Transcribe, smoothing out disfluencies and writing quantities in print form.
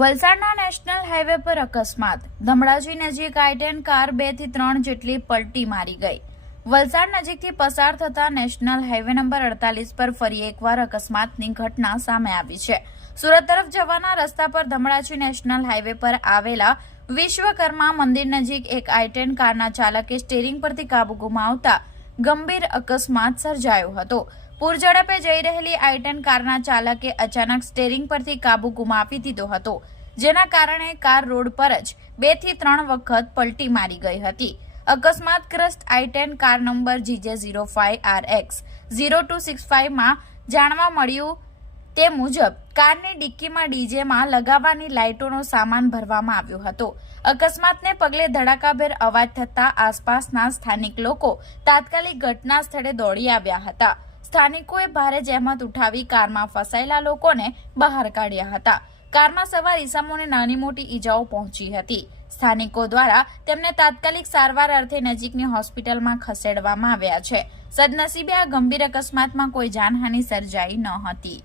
વલસાડના national highway પર અકસ્માત. ધમડાજી નજીક I-10 કાર 2 થી 3 જેટલી પલટી મારી ગઈ. વલસાડ નજીકથી પસાર થતા નેશનલ હાઈવે નંબર 48 પર ફરી એકવાર અકસ્માતની ઘટના સામે આવી છે. સુરત તરફ જવાના રસ્તા પર ધમડાજી નેશનલ હાઈવે પર આવેલા વિશ્વકર્મા મંદિર નજીક એક I-10 કારના ચાલકે સ્ટીયરિંગ પરથી કાબુ ગુમાવતા ગંભીર અકસ્માત સર્જાયો હતો. પૂર ઝડપે જઈ રહેલી I-10 કારના ચાલકે અચાનક સ્ટીયરિંગ પરથી કાબુ ગુમાવી દીધો હતો, જેના કારણે કાર રોડ પર જ 2 થી 3 વખત પલટી મારી ગઈ હતી. અકસ્માતગ્રસ્ત I-10 કાર નંબર GJ05RX 0265 માં જાણવા મળ્યું તે મુજબ કારની ડિક્કીમાં ડીજેમાં લગાવવાની લાઇટોનો સામાન ભરવામાં આવ્યો હતો. અકસ્માતને પગલે ધડાકાભેર અવાજ થતા આસપાસના સ્થાનિક લોકો તાત્કાલિક ઘટના સ્થળે દોડી આવ્યા હતા. સ્થાનિકોએ ભારે જહેમત ઉઠાવી કારમાં ફસાયેલા લોકોને બહાર કાઢ્યા હતા. કારમાં સવાર ઈસમોને નાની મોટી ઈજાઓ પહોંચી હતી. સ્થાનિકો દ્વારા તેમને તાત્કાલિક સારવાર અર્થે નજીકની હોસ્પિટલમાં ખસેડવામાં આવ્યા છે. સદનસીબે આ ગંભીર અકસ્માતમાં કોઈ જાનહાનિ સર્જાઈ ન હતી.